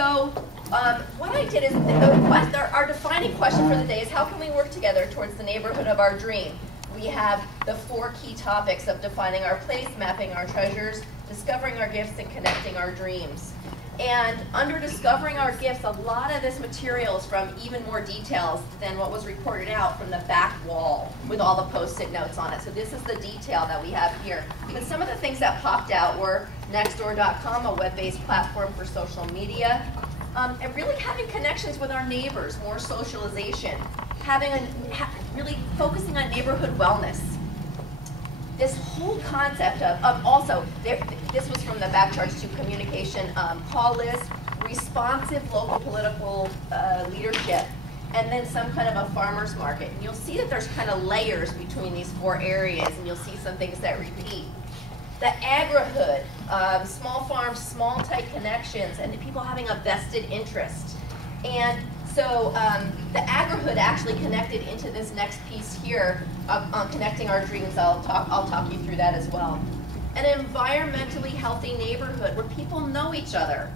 So what I did is, our defining question for the day is, how can we work together towards the neighborhood of our dream? We have the 4 key topics of defining our place, mapping our treasures, discovering our gifts, and connecting our dreams. And under discovering our gifts, a lot of this material is from even more details than what was reported out from the back wall with all the post-it notes on it. So this is the detail that we have here. But some of the things that popped out were Nextdoor.com, a web-based platform for social media, and really having connections with our neighbors, more socialization, really focusing on neighborhood wellness. This whole concept of also, this was from the back charts to communication call list, responsive local political leadership, and then some kind of a farmer's market. And you'll see that there's kind of layers between these 4 areas, and you'll see some things that repeat. The agri-hood, small farms, small tight connections, and people having a vested interest. And so the agri-hood actually connected into this next piece here on connecting our dreams. I'll talk you through that as well. An environmentally healthy neighborhood where people know each other.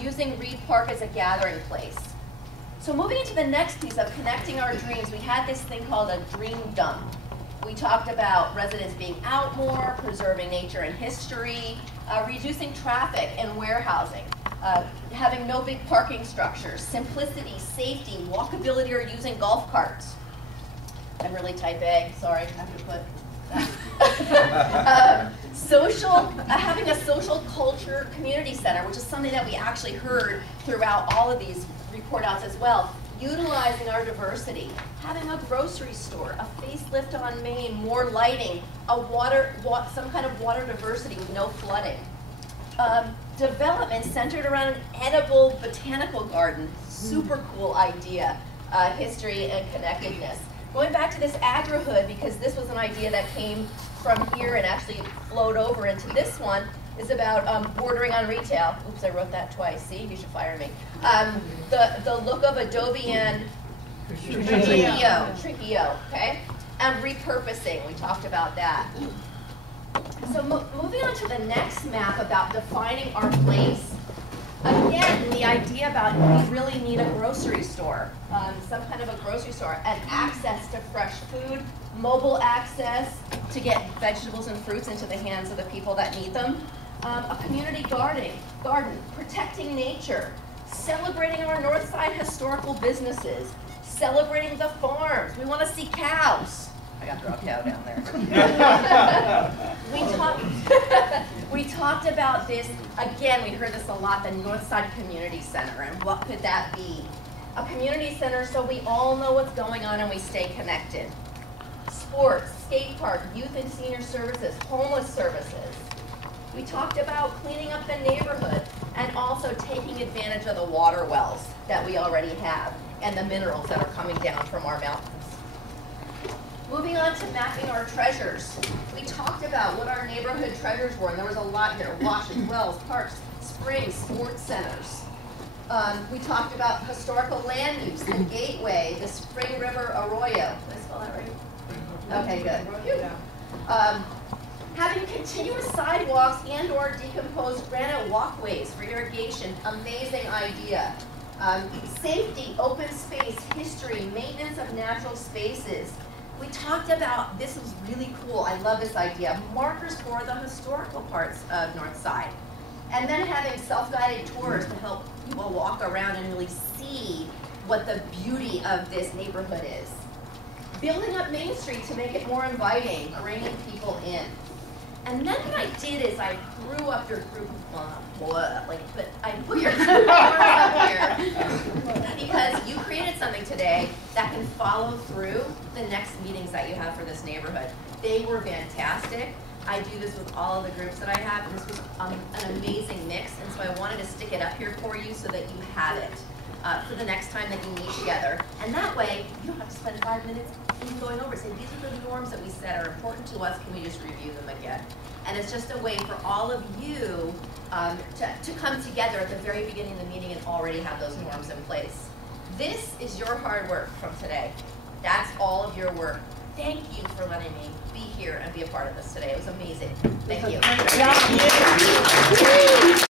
Using Reed Park as a gathering place. So moving into the next piece of connecting our dreams, we had this thing called a dream dump. We talked about residents being out more, preserving nature and history, reducing traffic and warehousing. Having no big parking structures, simplicity, safety, walkability, or using golf carts. I'm really type A, sorry, I have to put that. Having a social culture community center, which is something that we actually heard throughout all of these report outs as well. Utilizing our diversity, having a grocery store, a facelift on Main, more lighting, some kind of water diversity with no flooding. Development centered around an edible botanical garden. Super cool idea. History and connectedness. Going back to this agri-hood, because this was an idea that came from here and actually flowed over into this one, is about bordering on retail. Oops, I wrote that twice. See, you should fire me. The look of Adobe and Trinquillo, okay? And repurposing, we talked about that. So moving on to the next map about defining our place. Again, the idea about we really need a grocery store, some kind of a grocery store, and access to fresh food, mobile access to get vegetables and fruits into the hands of the people that need them, a community garden, protecting nature, celebrating our Northside historical businesses, celebrating the farms. We want to see cows. I got to throw a cow down there. We talked about this, again, we heard this a lot, the Northside Community Center, and what could that be? A community center so we all know what's going on and we stay connected. Sports, skate park, youth and senior services, homeless services. We talked about cleaning up the neighborhood and also taking advantage of the water wells that we already have and the minerals that are coming down from our mountains. Moving on to mapping our treasures. We talked about what our neighborhood treasures were, and there was a lot here. Washes, wells, parks, springs, sports centers. We talked about historical land use, the gateway, the Spring River Arroyo. Did I spell that right? Okay, good. Having continuous sidewalks and or decomposed granite walkways for irrigation, amazing idea. Safety, open space, history, maintenance of natural spaces. We talked about, this was really cool, I love this idea, markers for the historical parts of Northside. And then having self-guided tours to help people walk around and really see what the beauty of this neighborhood is. Building up Main Street to make it more inviting, bringing people in. And then what I did is I grew up your group, but I put your group up here because you created something today that can follow through the next meetings that you have for this neighborhood. They were fantastic. I do this with all of the groups that I have, and this was an amazing mix, and so I wanted to stick it up here for you so that you have it for the next time that you meet together. And that way, you don't have to spend 5 minutes even going over. Say, these are the norms that we said are important to us. Can we just review them again? And it's just a way for all of you to come together at the very beginning of the meeting and already have those norms in place. This is your hard work from today. That's all of your work. Thank you for letting me be here and be a part of this today. It was amazing. Thank you.